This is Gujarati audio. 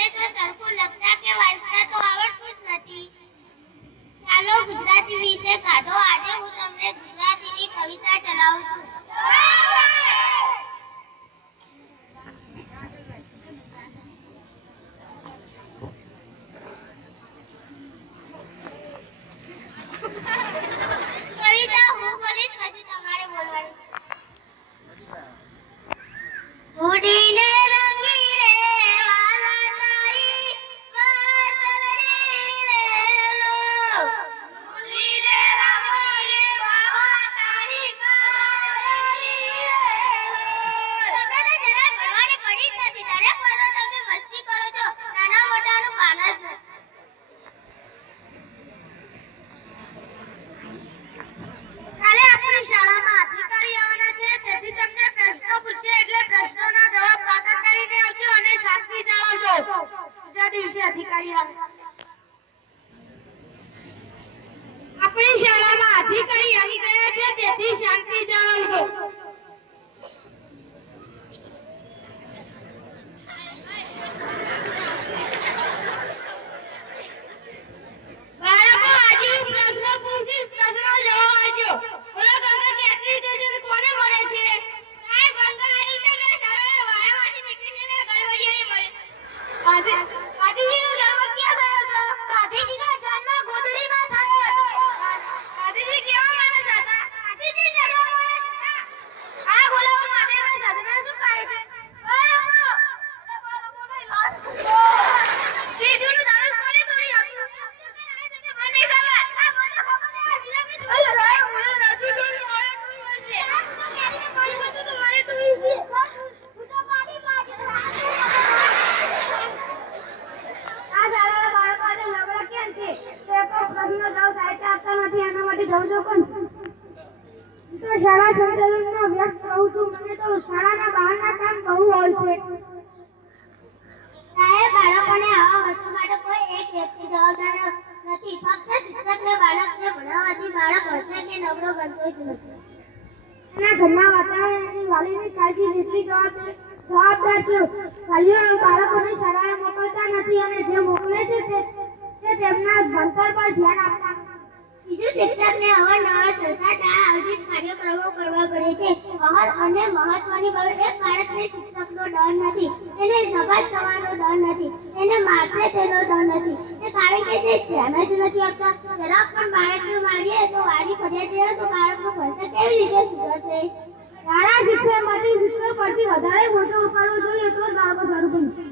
મને તો સરખું લખતા કે વાંચતા તો આવડતું જ નથી. ચાલો ગુજરાતી વિશે કાઢો. આજે હું તમને ગુજરાતીની કવિતા ચલાવું છું. કવિતા હું બોલીશ, પછી તમારે બોલવાનું. ઉડીને અધિકારી આવે. આપણી શાળામાં અધિકારી આવી ગયા છે તેથી શાંતિ જાળવજો. આજે શાળા સંચાલનમાં અભ્યાસ કરું છું. મને તો શાળાના બહારના કામ બહુ હોય છે. સાહેબ બાળકોને આવા વસ્તુ માટે કોઈ એક વ્યક્તિ જવાબદાર નથી ફક્ત શિક્ષકને બાળકને ભણાવવાથી બાળક હશે કે નબળો બનતો જ નથી એના ઘરના વાતાવરણની વાલીની કાળજી જેટલી જવાબદાર જવાબદાર છે વાલીઓ બાળકોને શાળાએ મોકલતા નથી અને જે મોકલે છે તે તેમના ભણતર પર ધ્યાન આપતા નથી. બીજું શિક્ષકને અવારનવાર કાર્યક્રમો કરવા પડે મહત્વ અને મહત્વની બાબત એ બાળકને શિક્ષકનો ડર નથી તેને સભાન થવાનો ડર નથી તેને મારશે તેનો ડર નથી. તે કારણ કે તે ધ્યાન જ નથી આપતા. જરાક પણ બાળકને મારીએ તો વારી ફર્યા છે તો બાળકનું ભણતર કેવી રીતે સુધરશે? સારા શિક્ષક માટે શિક્ષક પરથી વધારે મોટો ઉપાડવો જોઈએ તો જ બાળકો સારું બનશે.